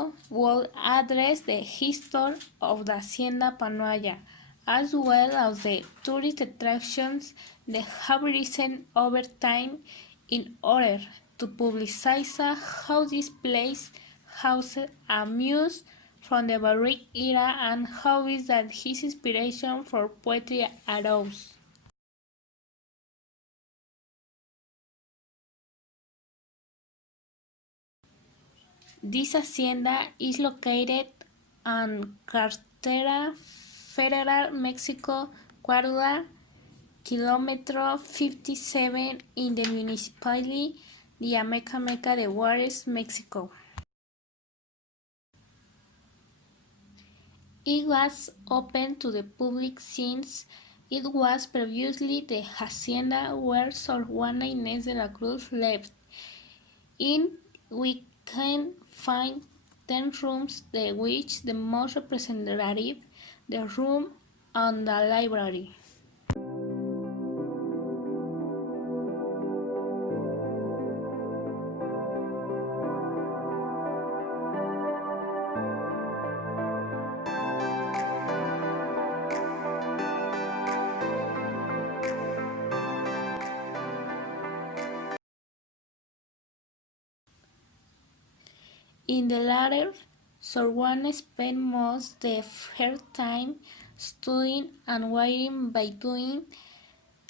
Mexico will address the history of the Hacienda Panoaya, as well as the tourist attractions that have risen over time in order to publicize how this place housed a muse from the Baroque era and how is that his inspiration for poetry arose. This hacienda is located on Carretera Federal Mexico Cuautla, kilometer 57 in the municipality de Amecameca de Juárez, Mexico. It was open to the public since it was previously the hacienda where Sor Juana Inés de la Cruz lived. In we can find 10 rooms, the which the most representative, the room and the library. In the latter, Sor Juana spent most of her time studying and writing. By doing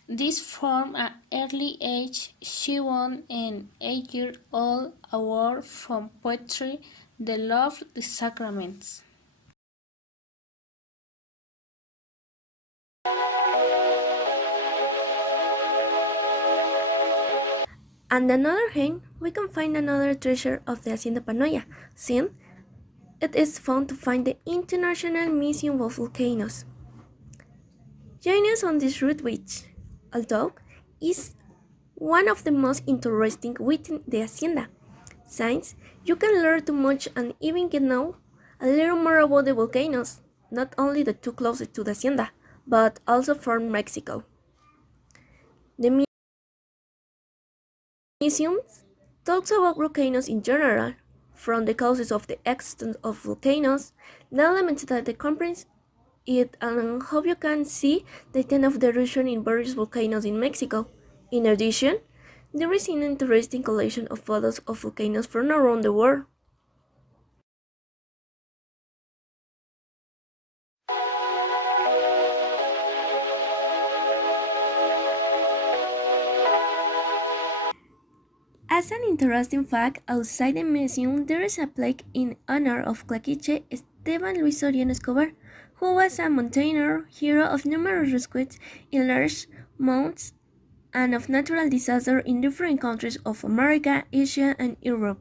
this from an early age, she won an 8-year-old award from poetry, the love the sacraments. On the other hand, we can find another treasure of the Hacienda Panoaya, since it is found to find the International Museum of Volcanoes. Join us on this route which, although is one of the most interesting within the Hacienda, since you can learn too much and even get know a little more about the volcanoes, not only the two closest to the Hacienda, but also from Mexico. The museum talks about volcanoes in general, from the causes of the extent of volcanoes, the elements that comprise it, and how you can see the time of eruption in various volcanoes in Mexico. In addition, there is an interesting collection of photos of volcanoes from around the world. As an interesting fact, outside the museum there is a plaque in honor of Claquiche Esteban Luis Soriano Escobar, who was a mountaineer, hero of numerous rescues in large mountains and of natural disasters in different countries of America, Asia, and Europe.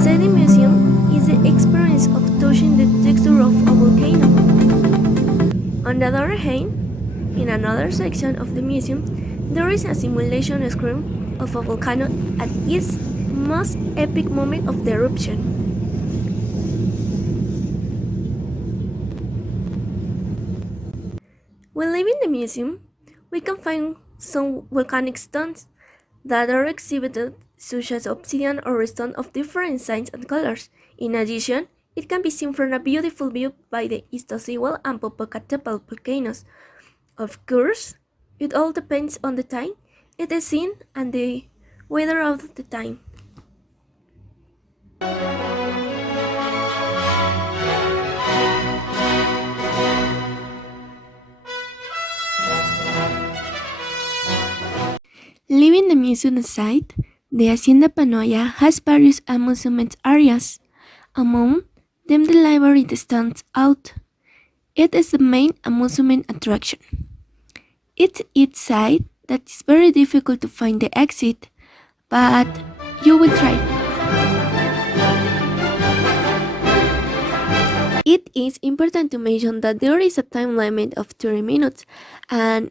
Inside the museum is the experience of touching the texture of a volcano. On the other hand, in another section of the museum, there is a simulation screen of a volcano at its most epic moment of the eruption. When leaving the museum, we can find some volcanic stones that are exhibited, such as obsidian or stone of different sizes and colors. In addition, it can be seen from a beautiful view by the Iztaccíhuatl and Popocatépetl volcanoes. Of course, it all depends on the time it is seen and the weather of the time. Leaving the museum aside, the Hacienda Panoaya has various amusement areas. Among them, the library stands out. It is the main amusement attraction. It's its side that it's very difficult to find the exit, but you will try. It is important to mention that there is a time limit of 30 minutes, and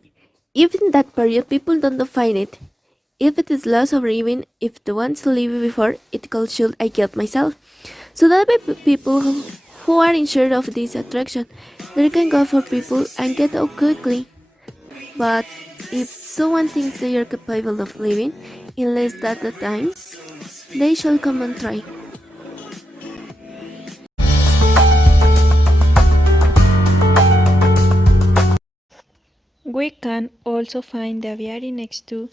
if in that period people don't find it, if it is lost or even if the ones who leave before it called should I get myself. So that people who are in charge of this attraction, they can go for people and get out quickly. But if someone thinks they are capable of living in less than the time, they should come and try. We can also find the aviary next to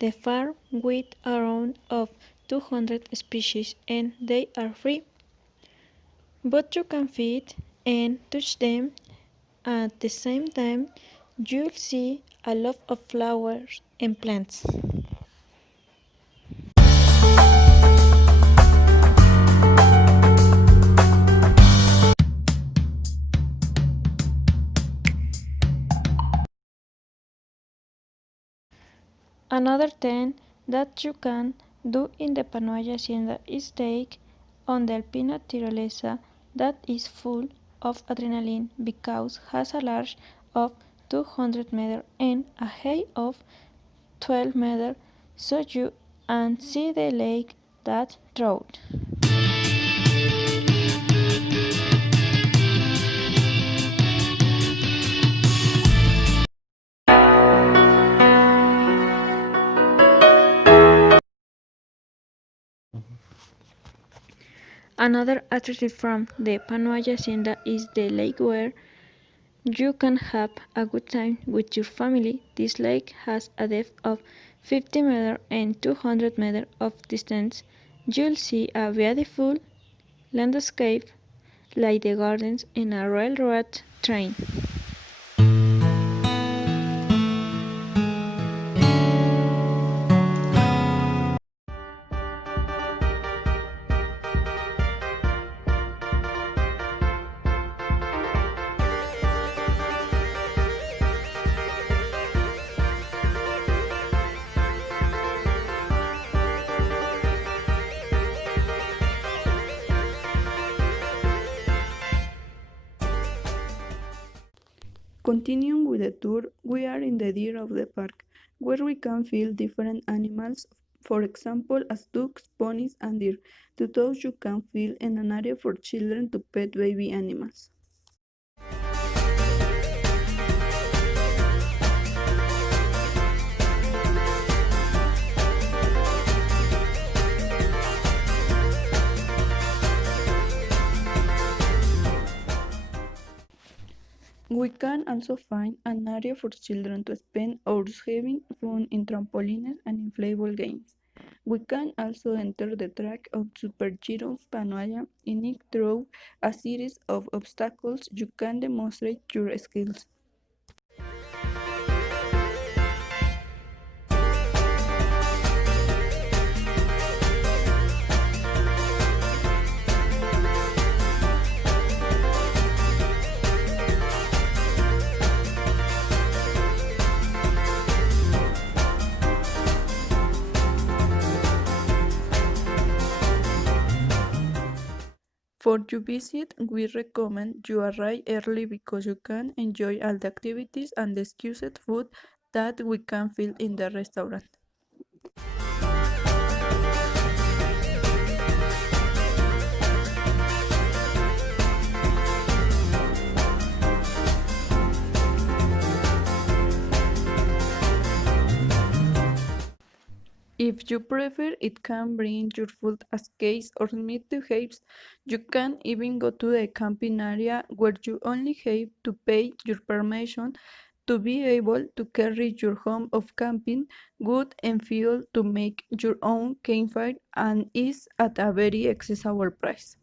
the farm with around of 200 species and they are free. But you can feed and touch them at the same time. You'll see a lot of flowers and plants. Another thing that you can do in the Panoaya Hacienda is take on the Alpina Tirolesa that is full of adrenaline because has a large of 200 meters and a height of 12 meters so you and see the lake that road. Another attractive from the Panoaya Hacienda is the lake where you can have a good time with your family. This lake has a depth of 50 meters and 200 meters of distance. You'll see a beautiful landscape like the gardens in a railroad train. Continuing with the tour, we are in the deer of the park, where we can feel different animals, for example as ducks, ponies and deer. To those you can feel in an area for children to pet baby animals. We can also find an area for children to spend hours having fun in trampolines and inflatable games. We can also enter the track of Superheroes Panoaya in it through a series of obstacles you can demonstrate your skills. For your visit, we recommend you arrive early because you can enjoy all the activities and the excused food that we can feel in the restaurant. If you prefer, it can bring your food as case or meat to have. You can even go to the camping area where you only have to pay your permission to be able to carry your home of camping wood and fuel to make your own campfire and is at a very accessible price.